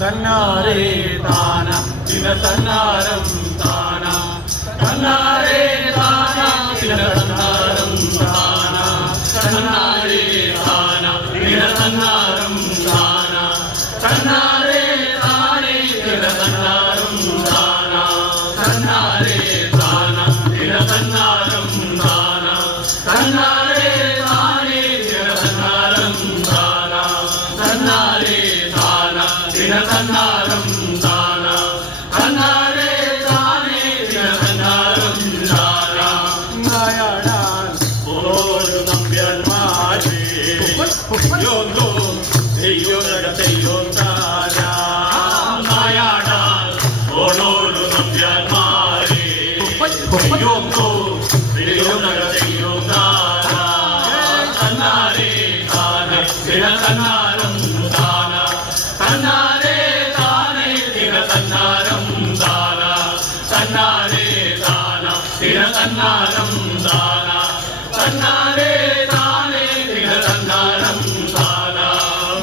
തന്നാരേ താന ദിന തന്നാരം താന തന്നാരേ താന ദിന തന്നാരം താന തന്നാരേ താന ദിന തന്നാരം താന തന്നാരേ താനേ ദിന തന്നാരം താന തന്നാരേ താന ദിന തന്നാരം താന തന്നാരേ താനേ ദിന തന്നാരം താന തന്നാരേ താന ദിന തന്നാരം താന തന്നാരേ താനേ ദിന തന്നാരം താന നായാടാൻ ഓരോ നമ്പ്യാന്മാരെ യോന്തോ തെയ്യോനട തെയ്യോൻ താര നായാടാൻ ഓരോ നമ്പ്യാന്മാരെ യോന്തോ തെയ്യോനട തെയ്യോൻ താര തന്നാരേ താനേ ദിന തന്നാരം താന തന്നാരേ താനേ ദിന തന്നാരം താന തന്നാരേ താന ദിന തന്നാരം താന തന്നാരേ താനേ ദിന തന്നാരം താന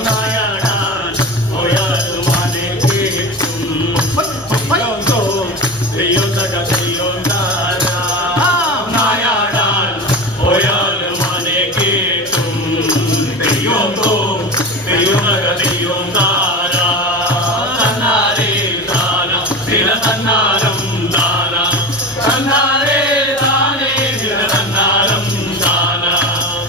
നായാടാൻ ഓയാതുമാനെ കേട്ടും യോന്തോ തെയ്യോനട തെയ്യോൻ താര നായാടാൻ ഓയാതുമാനെ കേട്ടും തെയ്യോന്തോ തെയ്യോനട തെയ്യോൻ താര തന്നാരേ താന ദിന തന്നാരം താന തന്നാരേ താനേ ദിന തന്നാരം താന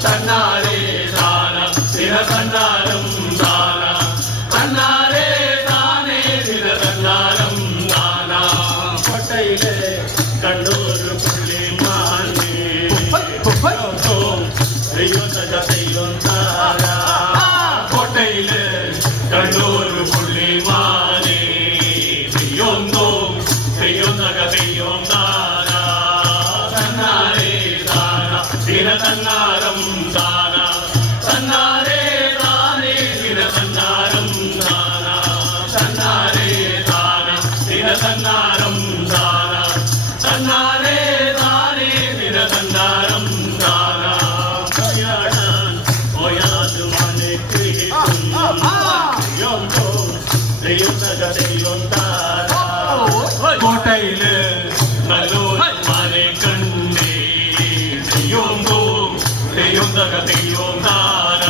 തന്നാരേ താന ദിന തന്നാരം താന തന്നാരേ താനേ ദിന തന്നാരം താന കോട്ടയിലെ കണ്ടൂര് പുള്ളിമാനെ തെയ്യോനട തെയ്യോൻ താര കോട്ടയിലെ കണ്ടൂര് പുള്ളിമാനെ തെയ്യോന്തോ തെയ്യോനട തെയ്യോൻ താര തന്നാരേ താന ദിന തന്നാരം താന തന്നാരേ താനേ ദിന തന്നാരം താന തന്നാരേ താന ദിന തന്നാരം താന തന്നാരേ താനേ ദിന തന്നാരം താന നായാടാൻ ഓയാതുമാനെ കേട്ടും യോന്തോ തെയ്യോനട തെയ്യോൻ താര കോട്ടയില് നല്ലോന്മാരെ കണ്ടേ തെയ്യോന്തോ തെയ്യോനട തെയ്യോൻ താര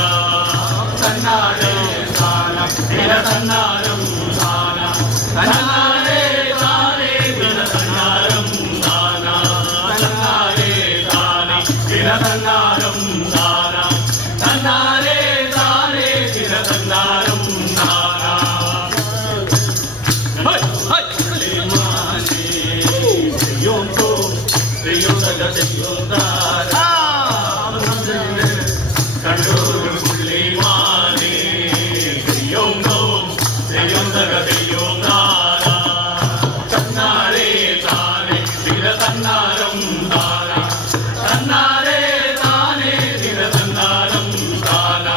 തന്നാരേ താന ദിന തന്നാരം താന തന്നാരേ താനേ ദിന തന്നാരം താന തന്നാരേ താനേ ദിന തന്നാരം താന തന്നാരേ താനേ ദിന തന്നാരം താന പുള്ളിമാനെ തെയ്യോന്തോ തെയ്യോനട തെയ്യോൻ താര കണ്ടൂര് പുള്ളിമാനെ തെയ്യോന്തോ തെയ്യോനട തെയ്യോൻ താര തന്നാരേ താനേ ദിന തന്നാരം താന തന്നാരേ താനേ ദിന തന്നാരം താന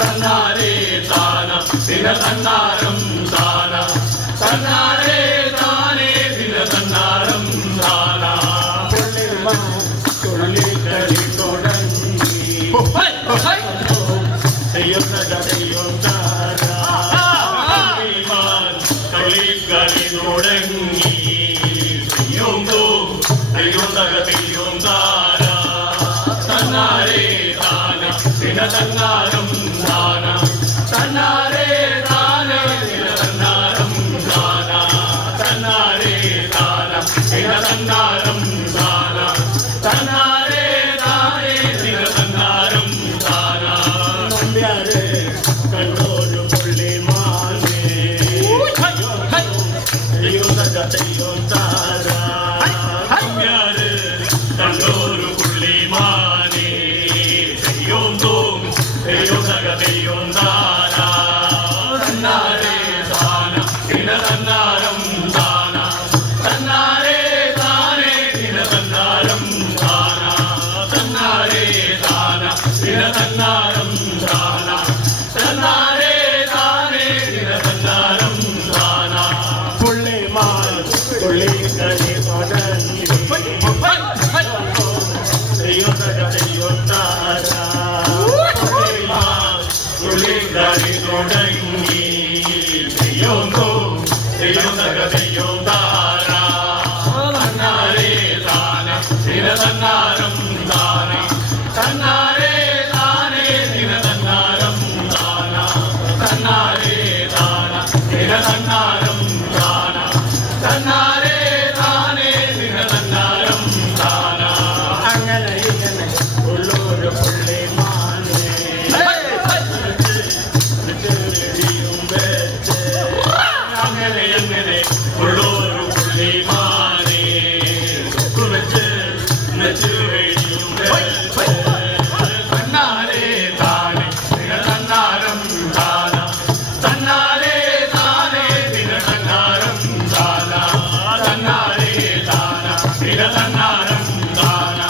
തന്നാരേ താന ദിന തന്നാരം താന തന്നാരേ താനേ ദിന തന്നാരം താന തുള്ളിക്കളി തുടങ്ങി തെയ്യോനട തെയ്യോൻ താര കളിക്കളി തുടങ്ങി തെയ്യോന്തോ തെയ്യോനട തെയ്യോൻ താര തന്നാരേ താന ദിന തന്നാരം താന തന്നാരേ താനേ ദിന തന്നാരം താന തന്നാരേ താന ദിന തന്നാരം താന തന്നാരേ താനേ ദിന തന്നാരം താന നമ്പ്യാരെ കണ്ടോര് പുള്ളിമാനെ തെയ്യോനട തെയ്യോൻ താര നമ്പ്യാരെ കണ്ടോര് പുള്ളിമാനെ തെയ്യോന്തോ തെയ്യോനട തെയ്യോൻ താര തന്നാരേ താന ദിന തന്നാരം താന തന്നാരേ താനേ തെയ്യോം തോം തെയ്യോം തക തെയ്യോം താര തന്നാരേ താന ദിന തന്നാരം താന തന്നാരേ താനേ ദിന തന്നാരം താന തന്നാരേ താന ദിന തന്നാരം താന തന്നാരേ താനേ ദിന തന്നാരം താന അങ്ങനെ ഇങ്ങനെ ഉള്ളൊരു പുള്ളിമാനേ അങ്ങനെ അങ്ങനെ ഉള്ളൊരു പുള്ളിമാനേ വെച്ച് നെച്ചു വെടിയും തന്നാരേ താനേ ദിന തന്നാരം താന തന്നാരേ താനേ ദിന തന്നാരം താന തന്നാരേ താന ദിന തന്നാരം താന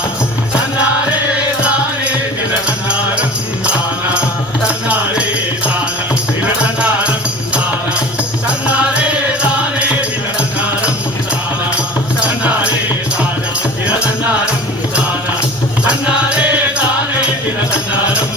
തന്നാരേ താനേ ദിന തന്നാരം താന തന്നാരേ താന ദിന തന്നാരം താന തന്നാരേ താനേ ദിന തന്നാരം താന തന്നാരേ താന ദിന തന്നാരം താന തന്നാരേ താനേ ദിന തന്നാരം